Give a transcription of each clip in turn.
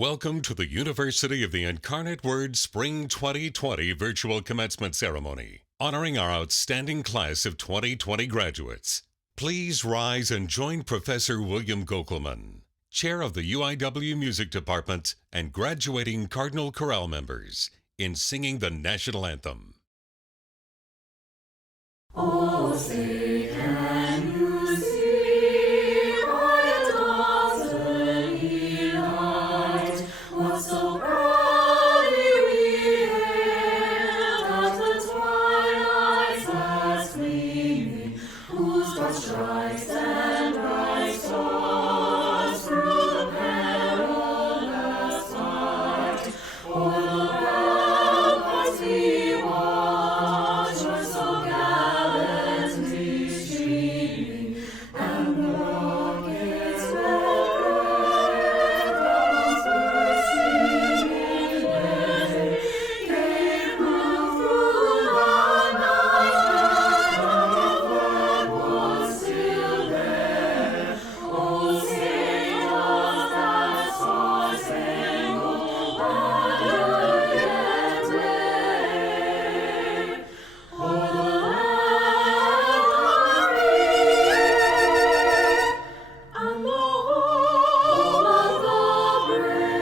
Welcome to the University of the Incarnate Word Spring 2020 Virtual Commencement Ceremony, honoring our outstanding class of 2020 graduates. Please rise and join Professor William Gokelman, Chair of the UIW Music Department and graduating Cardinal Chorale members, in singing the National Anthem. Oh, say can you see by the dawn's early light what so proudly we hailed at the twilight's last gleaming, whose broad stripes and bright stars through the perilous fight o'er the ramparts we watched were so gallantly streaming, and the rockets' red drums bursting in day gave proof through the night that our flag was still there. Oh, sing us that star-spangled banner yet wave. O'er the land and the home of the brave.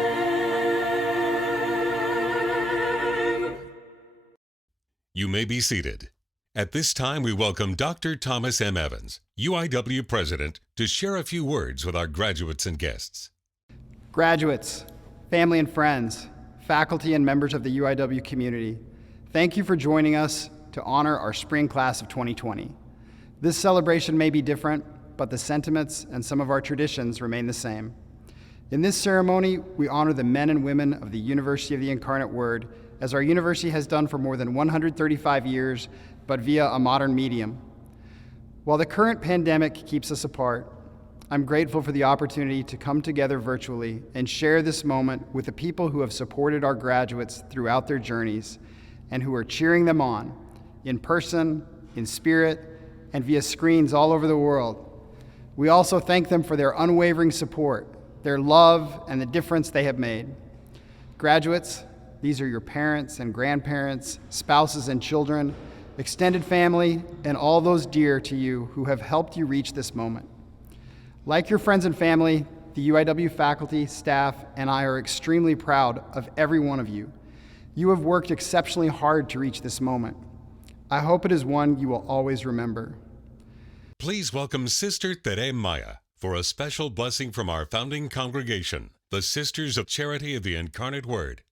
You may be seated. At this time, we welcome Dr. Thomas M. Evans, UIW President, to share a few words with our graduates and guests. Graduates, family and friends, faculty and members of the UIW community, thank you for joining us to honor our spring class of 2020. This celebration may be different, but the sentiments and some of our traditions remain the same. In this ceremony, we honor the men and women of the University of the Incarnate Word, as our university has done for more than 135 years, but via a modern medium. While the current pandemic keeps us apart, I'm grateful for the opportunity to come together virtually and share this moment with the people who have supported our graduates throughout their journeys and who are cheering them on, in person, in spirit, and via screens all over the world. We also thank them for their unwavering support, their love, and the difference they have made. Graduates, these are your parents and grandparents, spouses and children, extended family, and all those dear to you who have helped you reach this moment. Like your friends and family, the UIW faculty, staff, and I are extremely proud of every one of you. You have worked exceptionally hard to reach this moment. I hope it is one you will always remember. Please welcome Sister Tere Maya for a special blessing from our founding congregation, the Sisters of Charity of the Incarnate Word.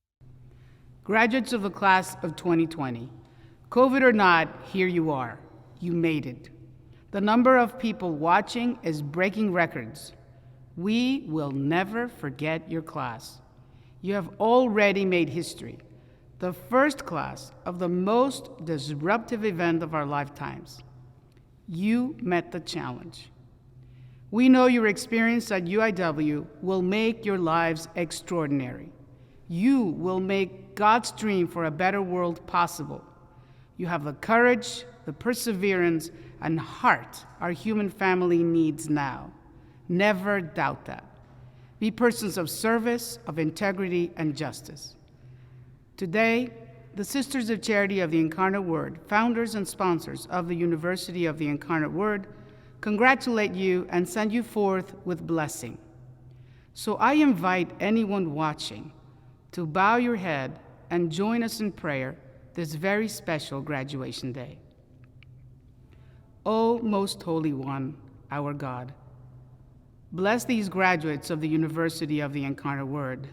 Graduates of the class of 2020, COVID or not, here you are. You made it. The number of people watching is breaking records. We will never forget your class. You have already made history, the first class of the most disruptive event of our lifetimes. You met the challenge. We know your experience at UIW will make your lives extraordinary. You will make God's dream for a better world possible. You have the courage, the perseverance, and heart our human family needs now. Never doubt that. Be persons of service, of integrity, and justice. Today, the Sisters of Charity of the Incarnate Word, founders and sponsors of the University of the Incarnate Word, congratulate you and send you forth with blessing. So I invite anyone watching to bow your head and join us in prayer this very special graduation day. O most holy one, our God, bless these graduates of the University of the Incarnate Word.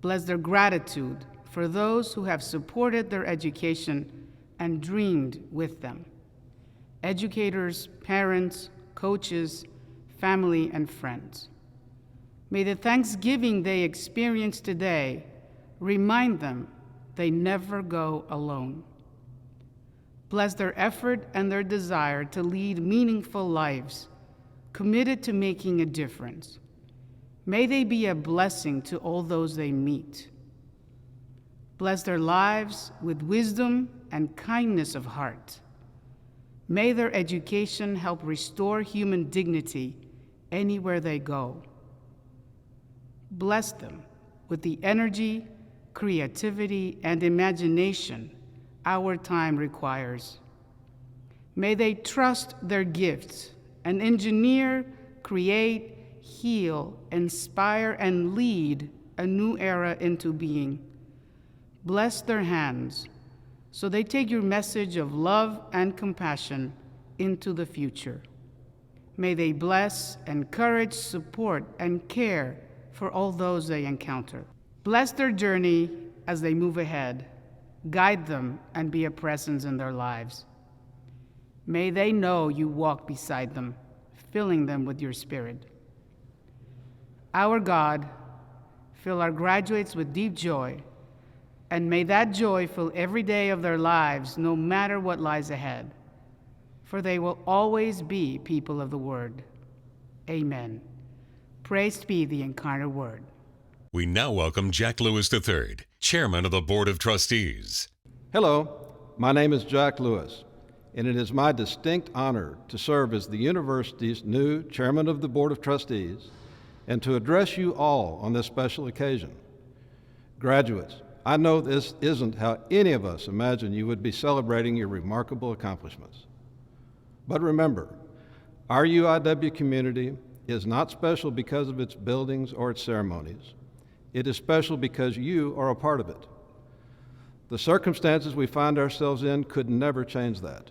Bless their gratitude for those who have supported their education and dreamed with them. Educators, parents, coaches, family, and friends. May the thanksgiving they experience today remind them they never go alone. Bless their effort and their desire to lead meaningful lives, committed to making a difference. May they be a blessing to all those they meet. Bless their lives with wisdom and kindness of heart. May their education help restore human dignity anywhere they go. Bless them with the energy, creativity, and imagination our time requires. May they trust their gifts and engineer, create, heal, inspire, and lead a new era into being. Bless their hands so they take your message of love and compassion into the future. May they bless, encourage, support, and care for all those they encounter. Bless their journey as they move ahead. Guide them and be a presence in their lives. May they know you walk beside them, filling them with your spirit. Our God, fill our graduates with deep joy, and may that joy fill every day of their lives, no matter what lies ahead, for they will always be people of the Word. Amen. Praised be the incarnate Word. We now welcome Jack Lewis III, Chairman of the Board of Trustees. Hello, my name is Jack Lewis, and it is my distinct honor to serve as the university's new Chairman of the Board of Trustees and to address you all on this special occasion. Graduates, I know this isn't how any of us imagined you would be celebrating your remarkable accomplishments. But remember, our UIW community is not special because of its buildings or its ceremonies. It is special because you are a part of it. The circumstances we find ourselves in could never change that.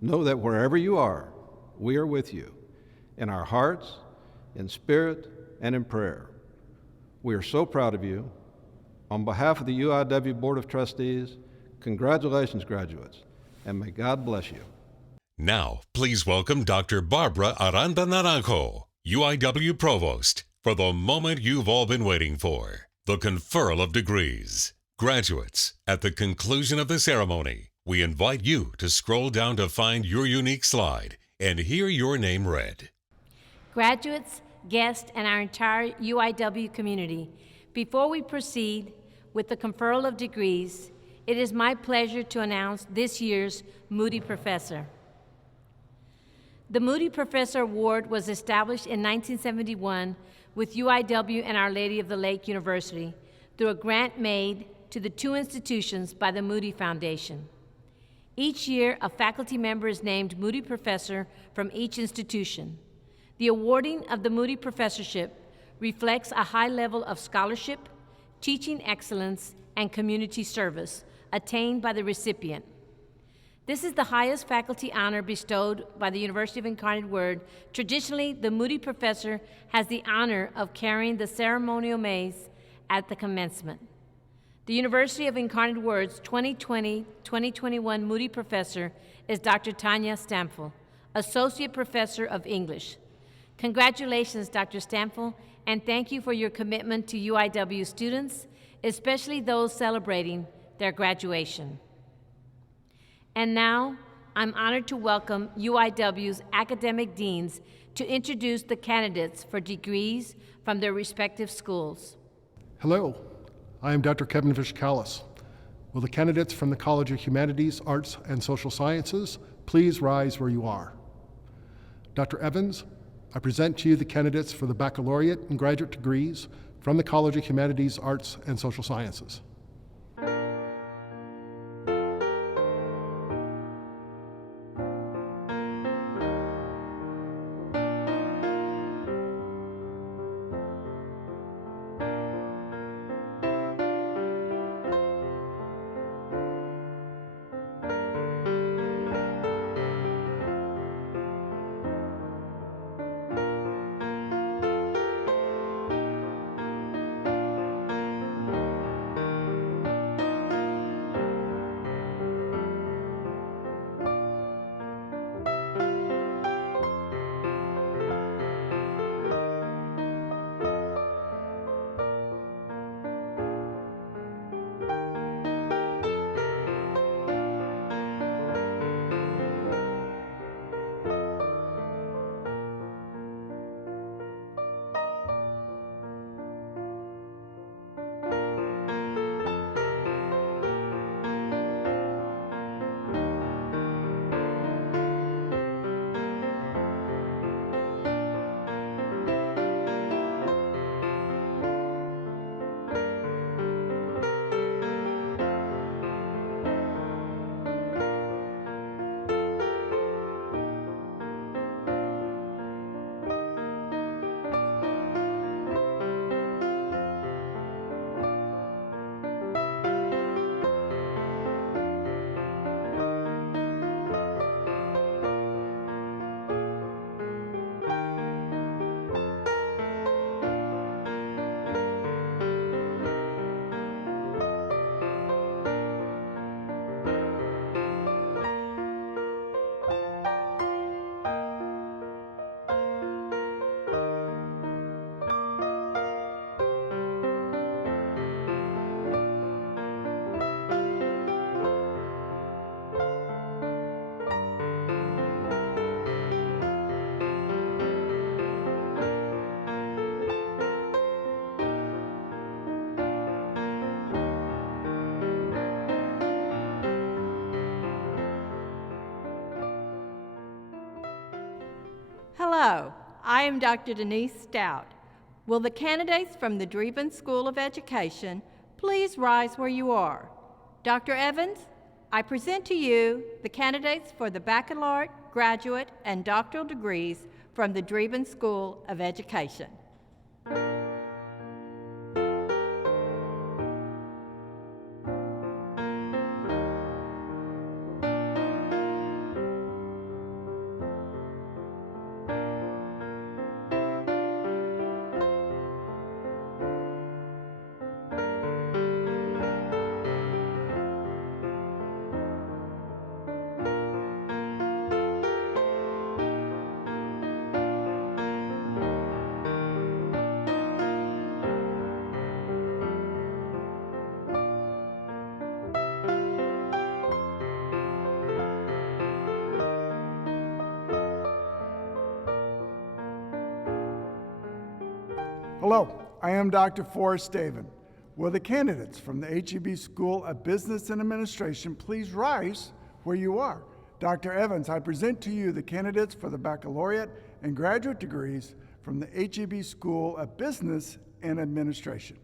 Know that wherever you are, we are with you, in our hearts, in spirit, and in prayer. We are so proud of you. On behalf of the UIW Board of Trustees, congratulations, graduates, and may God bless you. Now, please welcome Dr. Barbara Aranda Naranjo, UIW Provost, for the moment you've all been waiting for, the conferral of degrees. Graduates, at the conclusion of the ceremony, we invite you to scroll down to find your unique slide and hear your name read. Graduates, guests, and our entire UIW community, before we proceed with the conferral of degrees, it is my pleasure to announce this year's Moody Professor. The Moody Professor Award was established in 1971 with UIW and Our Lady of the Lake University through a grant made to the two institutions by the Moody Foundation. Each year, a faculty member is named Moody Professor from each institution. The awarding of the Moody Professorship reflects a high level of scholarship, teaching excellence, and community service attained by the recipient. This is the highest faculty honor bestowed by the University of Incarnate Word. Traditionally, the Moody Professor has the honor of carrying the ceremonial mace at the commencement. The University of Incarnate Word's 2020-2021 Moody Professor is Dr. Tanya Stamfel, Associate Professor of English. Congratulations, Dr. Stamfel, and thank you for your commitment to UIW students, especially those celebrating their graduation. And now, I'm honored to welcome UIW's academic deans to introduce the candidates for degrees from their respective schools. Hello, I am Dr. Kevin Vishkalis. Will the candidates from the College of Humanities, Arts, and Social Sciences please rise where you are? Dr. Evans, I present to you the candidates for the baccalaureate and graduate degrees from the College of Humanities, Arts, and Social Sciences. Hello, I am Dr. Denise Stout. Will the candidates from the Dreeben School of Education please rise where you are? Dr. Evans, I present to you the candidates for the baccalaureate, graduate, and doctoral degrees from the Dreeben School of Education. Hello, I am Dr. Forrest Daven. Will the candidates from the HEB School of Business and Administration please rise where you are? Dr. Evans, I present to you the candidates for the baccalaureate and graduate degrees from the HEB School of Business and Administration.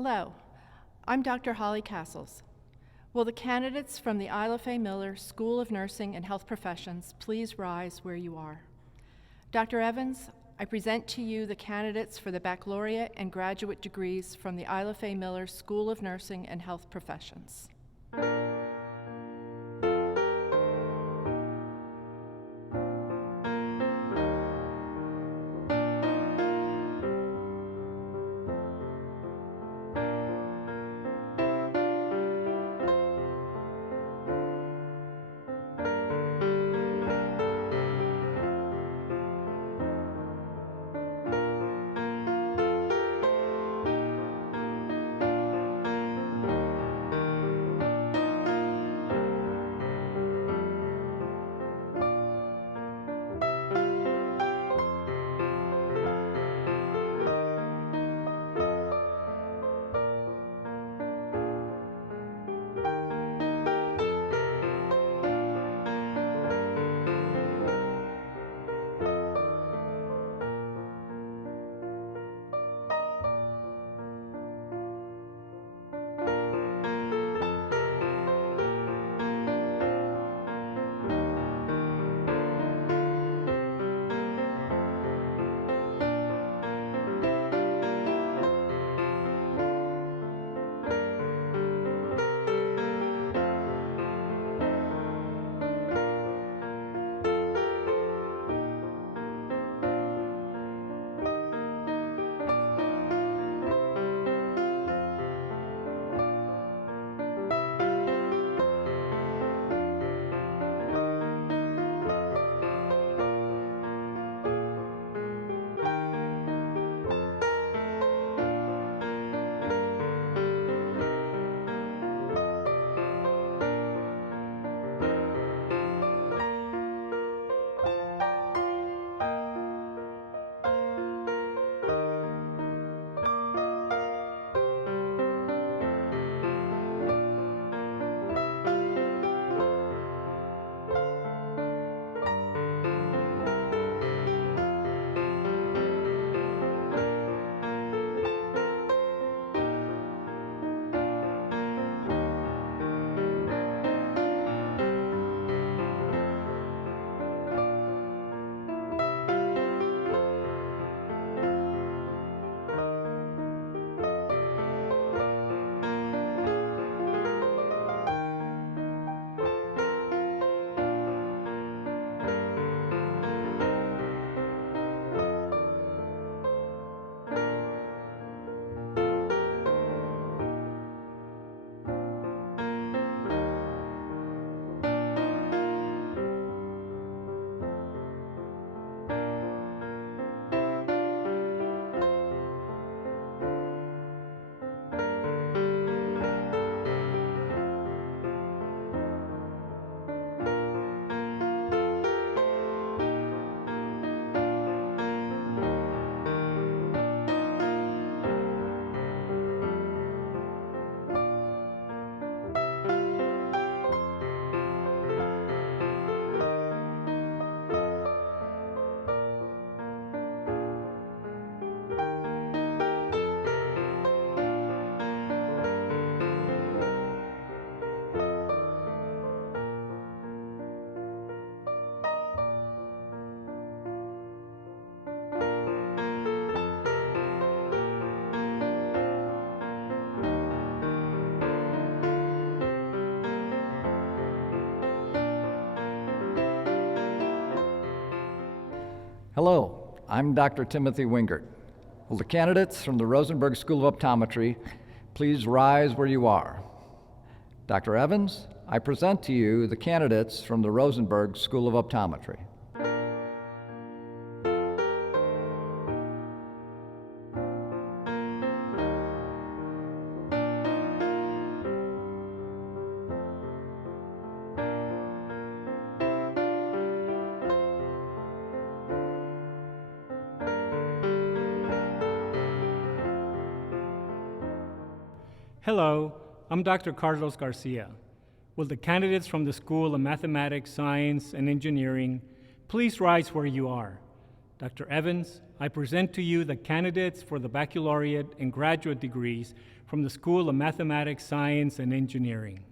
Hello, I'm Dr. Holly Castles. Will the candidates from the Isla Faye Miller School of Nursing and Health Professions please rise where you are? Dr. Evans, I present to you the candidates for the baccalaureate and graduate degrees from the Isla Faye Miller School of Nursing and Health Professions. Hello, I'm Dr. Timothy Wingert. Will the candidates from the Rosenberg School of Optometry please rise where you are? Dr. Evans, I present to you the candidates from the Rosenberg School of Optometry. Hello, I'm Dr. Carlos Garcia. Will the candidates from the School of Mathematics, Science, and Engineering please rise where you are? Dr. Evans, I present to you the candidates for the baccalaureate and graduate degrees from the School of Mathematics, Science, and Engineering.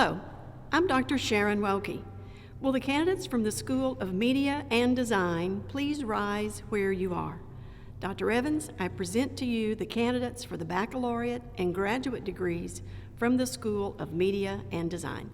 Hello, I'm Dr. Sharon Welke. Will the candidates from the School of Media and Design please rise where you are? Dr. Evans, I present to you the candidates for the baccalaureate and graduate degrees from the School of Media and Design.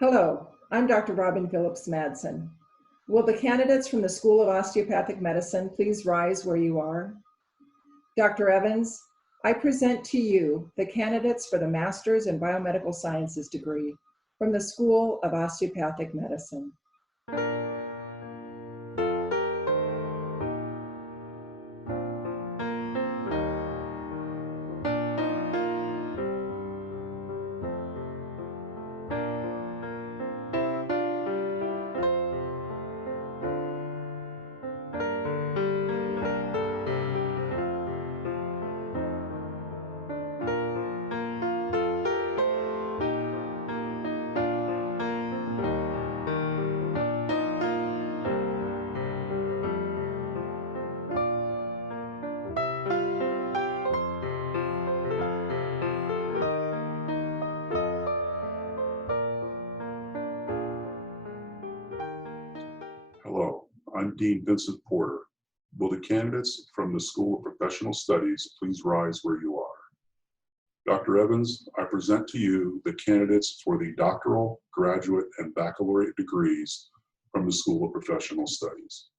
Hello, I'm Dr. Robin Phillips Madsen. Will the candidates from the School of Osteopathic Medicine please rise where you are? Dr. Evans, I present to you the candidates for the Master's in Biomedical Sciences degree from the School of Osteopathic Medicine. Hello, I'm Dean Vincent Porter. Will the candidates from the School of Professional Studies please rise where you are? Dr. Evans, I present to you the candidates for the doctoral, graduate, and baccalaureate degrees from the School of Professional Studies.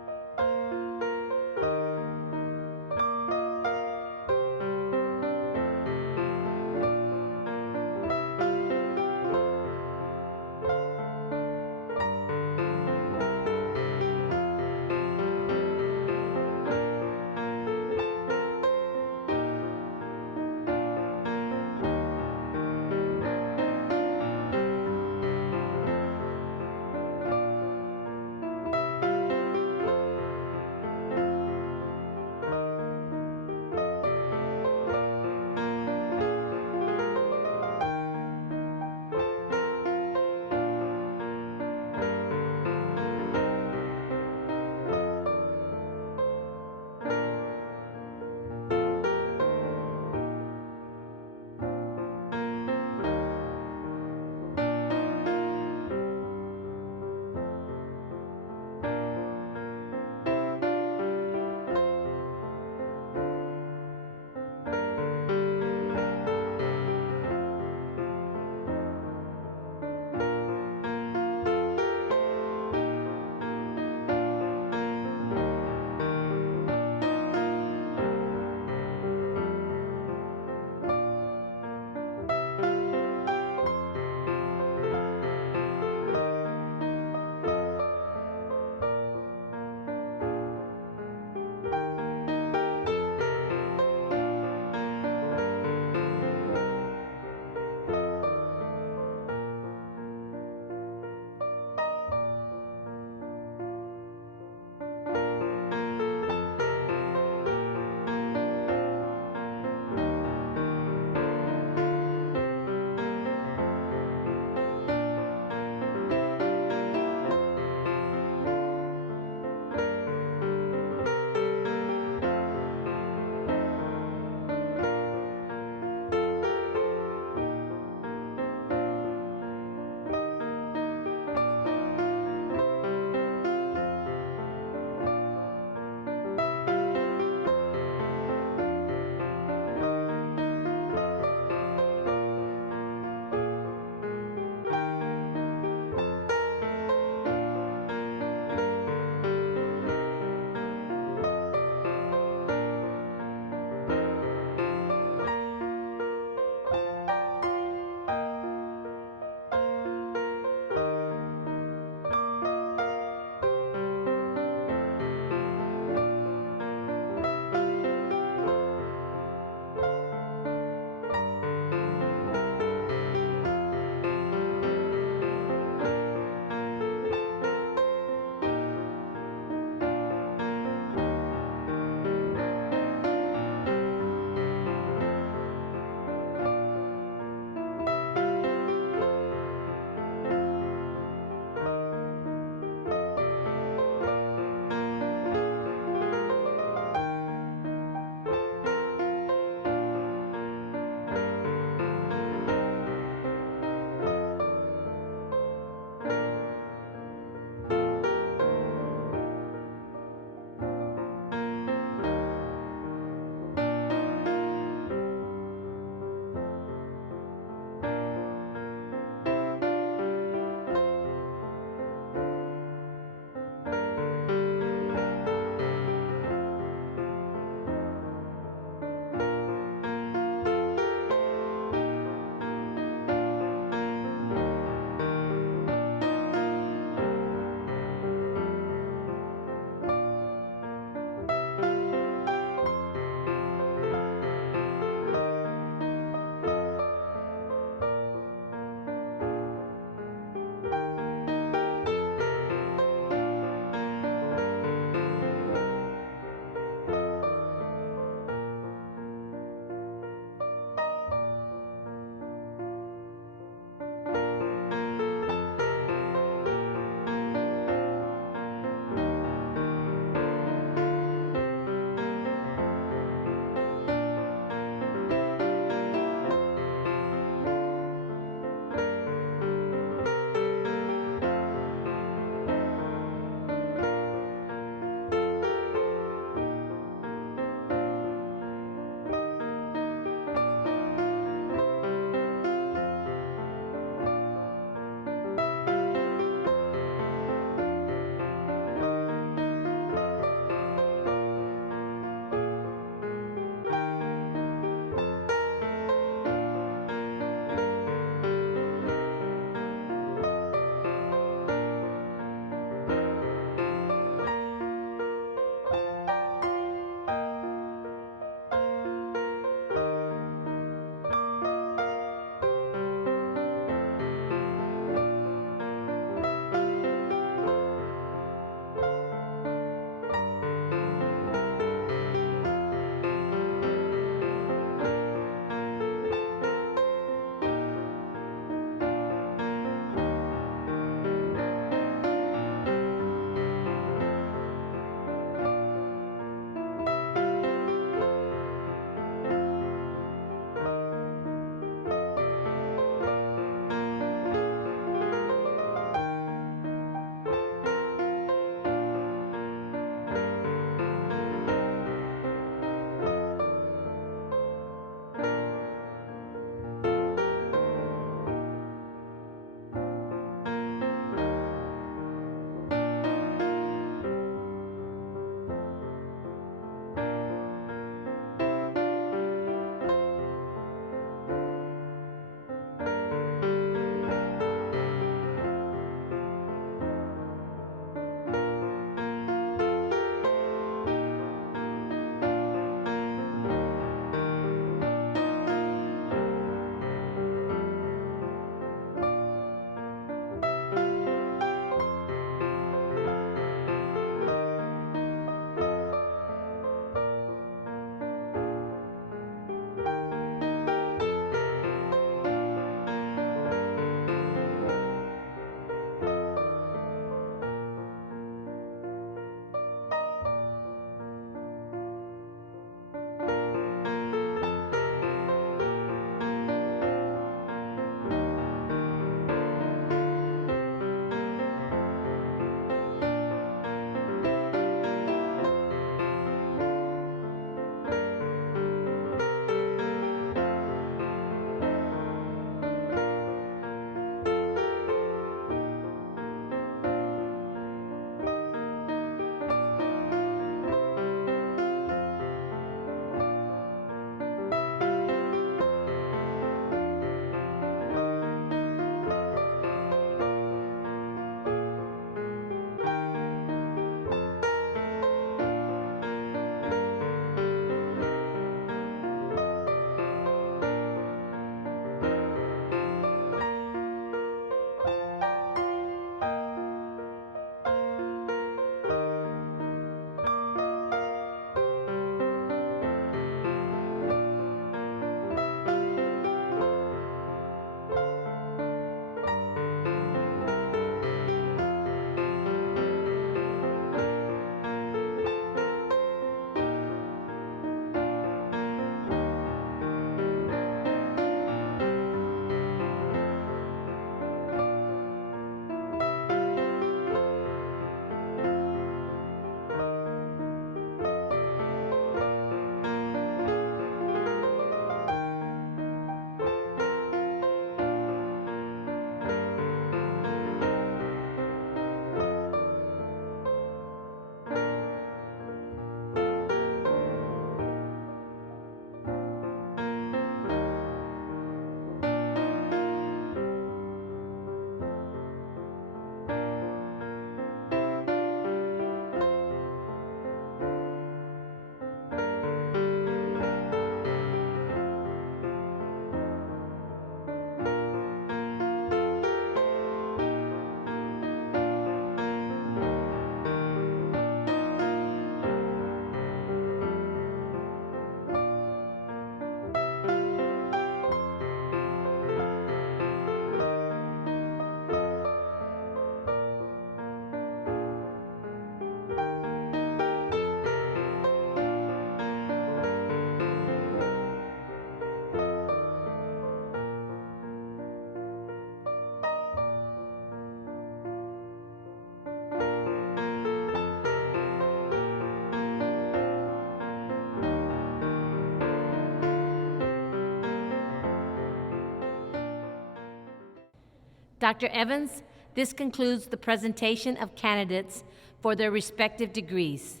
Dr. Evans, this concludes the presentation of candidates for their respective degrees.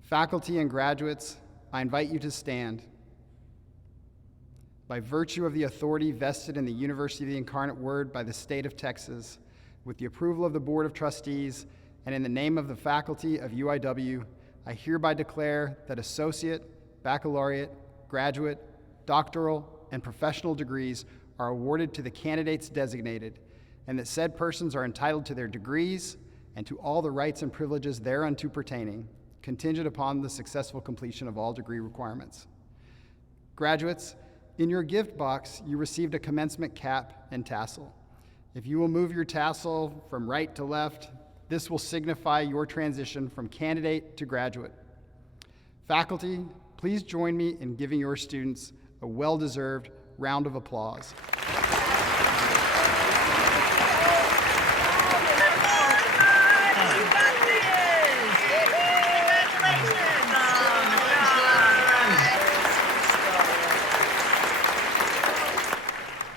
Faculty and graduates, I invite you to stand. By virtue of the authority vested in the University of the Incarnate Word by the state of Texas, with the approval of the Board of Trustees, and in the name of the faculty of UIW, I hereby declare that associate, baccalaureate, graduate, doctoral, and professional degrees are awarded to the candidates designated, and that said persons are entitled to their degrees and to all the rights and privileges thereunto pertaining, contingent upon the successful completion of all degree requirements. Graduates, in your gift box, you received a commencement cap and tassel. If you will move your tassel from right to left, this will signify your transition from candidate to graduate. Faculty, please join me in giving your students a well-deserved round of applause.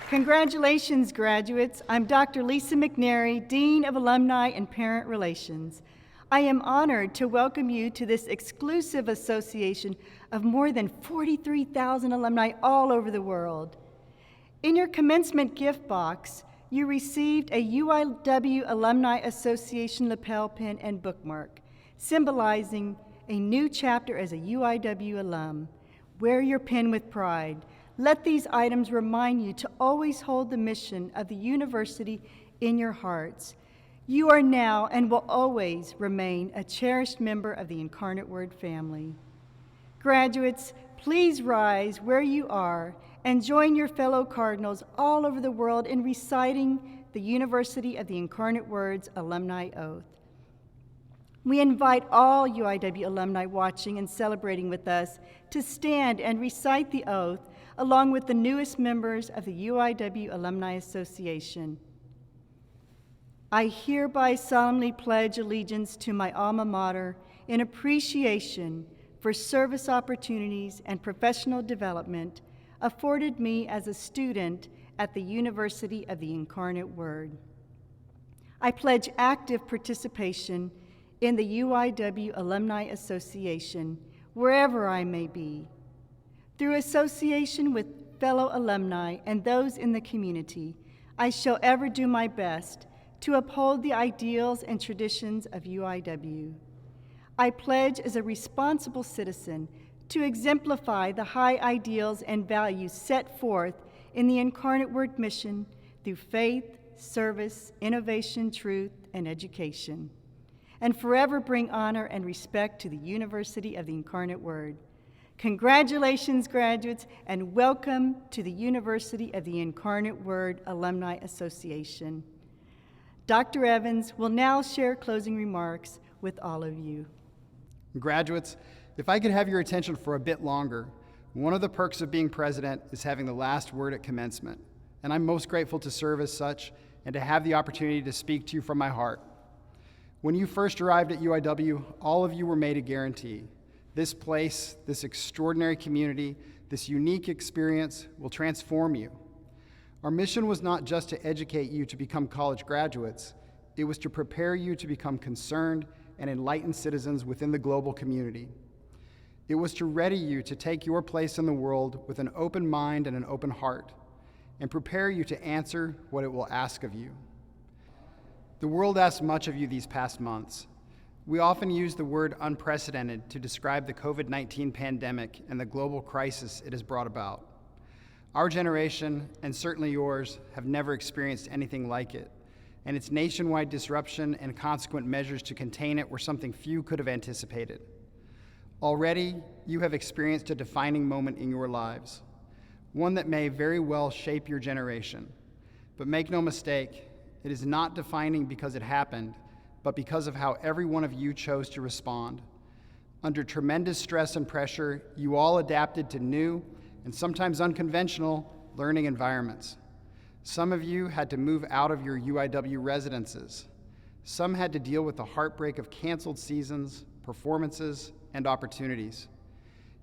Congratulations, graduates. I'm Dr. Lisa McNary, Dean of Alumni and Parent Relations. I am honored to welcome you to this exclusive association of more than 43,000 alumni all over the world. In your commencement gift box, you received a UIW Alumni Association lapel pin and bookmark, symbolizing a new chapter as a UIW alum. Wear your pin with pride. Let these items remind you to always hold the mission of the university in your hearts. You are now and will always remain a cherished member of the Incarnate Word family. Graduates, please rise where you are and join your fellow Cardinals all over the world in reciting the University of the Incarnate Word's Alumni Oath. We invite all UIW alumni watching and celebrating with us to stand and recite the oath along with the newest members of the UIW Alumni Association. I hereby solemnly pledge allegiance to my alma mater in appreciation for service opportunities and professional development afforded me as a student at the University of the Incarnate Word. I pledge active participation in the UIW Alumni Association, wherever I may be. Through association with fellow alumni and those in the community, I shall ever do my best to uphold the ideals and traditions of UIW. I pledge as a responsible citizen to exemplify the high ideals and values set forth in the Incarnate Word mission through faith, service, innovation, truth, and education, and forever bring honor and respect to the University of the Incarnate Word. Congratulations, graduates, and welcome to the University of the Incarnate Word Alumni Association. Dr. Evans will now share closing remarks with all of you. Graduates, if I could have your attention for a bit longer, one of the perks of being president is having the last word at commencement, and I'm most grateful to serve as such and to have the opportunity to speak to you from my heart. When you first arrived at UIW, all of you were made a guarantee. This place, this extraordinary community, this unique experience will transform you. Our mission was not just to educate you to become college graduates, it was to prepare you to become concerned and enlightened citizens within the global community. It was to ready you to take your place in the world with an open mind and an open heart, and prepare you to answer what it will ask of you. The world asked much of you these past months. We often use the word unprecedented to describe the COVID-19 pandemic and the global crisis it has brought about. Our generation, and certainly yours, have never experienced anything like it, and its nationwide disruption and consequent measures to contain it were something few could have anticipated. Already, you have experienced a defining moment in your lives, one that may very well shape your generation. But make no mistake, it is not defining because it happened, but because of how every one of you chose to respond. Under tremendous stress and pressure, you all adapted to new and sometimes unconventional learning environments. Some of you had to move out of your UIW residences. Some had to deal with the heartbreak of canceled seasons, performances, and opportunities.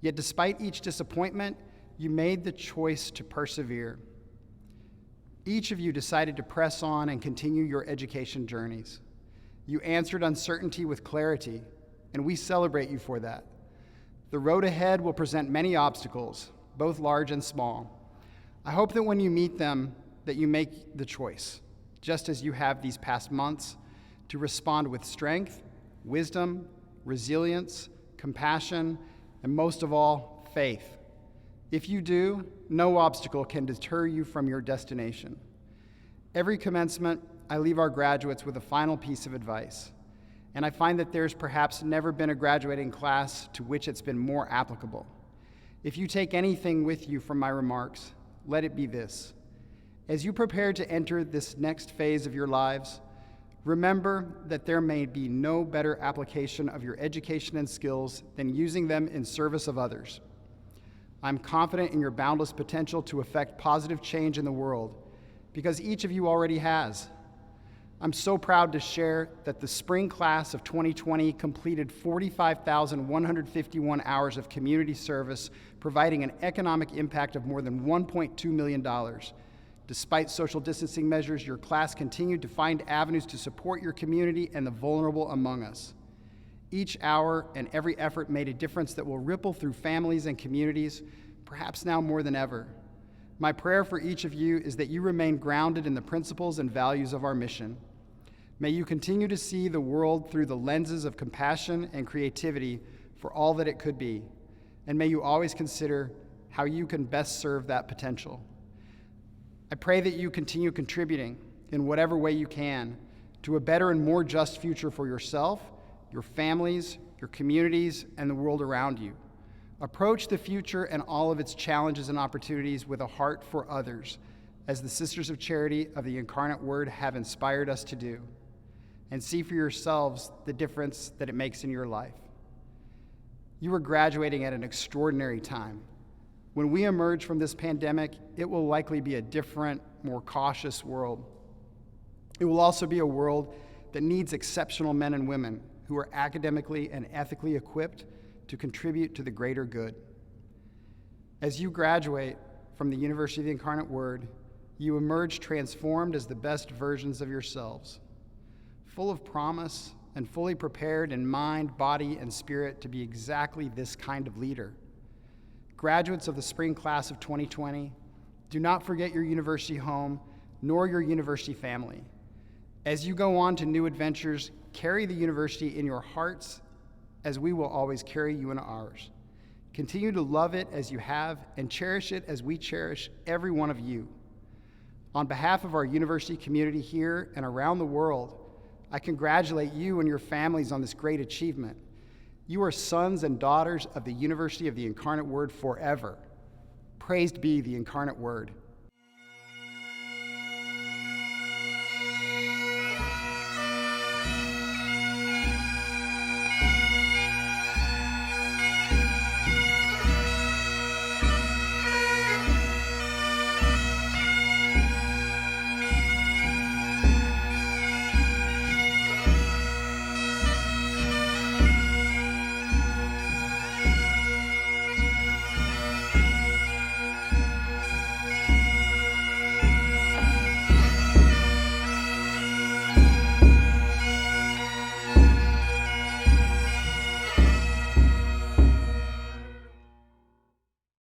Yet despite each disappointment, you made the choice to persevere. Each of you decided to press on and continue your education journeys. You answered uncertainty with clarity, and we celebrate you for that. The road ahead will present many obstacles, both large and small. I hope that when you meet them, that you make the choice, just as you have these past months, to respond with strength, wisdom, resilience, compassion, and most of all, faith. If you do, no obstacle can deter you from your destination. Every commencement, I leave our graduates with a final piece of advice, and I find that there's perhaps never been a graduating class to which it's been more applicable. If you take anything with you from my remarks, let it be this. As you prepare to enter this next phase of your lives, remember that there may be no better application of your education and skills than using them in service of others. I'm confident in your boundless potential to affect positive change in the world, because each of you already has. I'm so proud to share that the spring class of 2020 completed 45,151 hours of community service, providing an economic impact of more than $1.2 million. Despite social distancing measures, your class continued to find avenues to support your community and the vulnerable among us. Each hour and every effort made a difference that will ripple through families and communities, perhaps now more than ever. My prayer for each of you is that you remain grounded in the principles and values of our mission. May you continue to see the world through the lenses of compassion and creativity for all that it could be, and may you always consider how you can best serve that potential. I pray that you continue contributing in whatever way you can to a better and more just future for yourself, your families, your communities, and the world around you. Approach the future and all of its challenges and opportunities with a heart for others, as the Sisters of Charity of the Incarnate Word have inspired us to do, and see for yourselves the difference that it makes in your life. You are graduating at an extraordinary time. When we emerge from this pandemic, it will likely be a different, more cautious world. It will also be a world that needs exceptional men and women who are academically and ethically equipped to contribute to the greater good. As you graduate from the University of the Incarnate Word, you emerge transformed as the best versions of yourselves, full of promise and fully prepared in mind, body, and spirit to be exactly this kind of leader. Graduates of the spring class of 2020, do not forget your university home, nor your university family. As you go on to new adventures, carry the university in your hearts, as we will always carry you in ours. Continue to love it as you have, and cherish it as we cherish every one of you. On behalf of our university community here and around the world, I congratulate you and your families on this great achievement. You are sons and daughters of the University of the Incarnate Word forever. Praised be the Incarnate Word.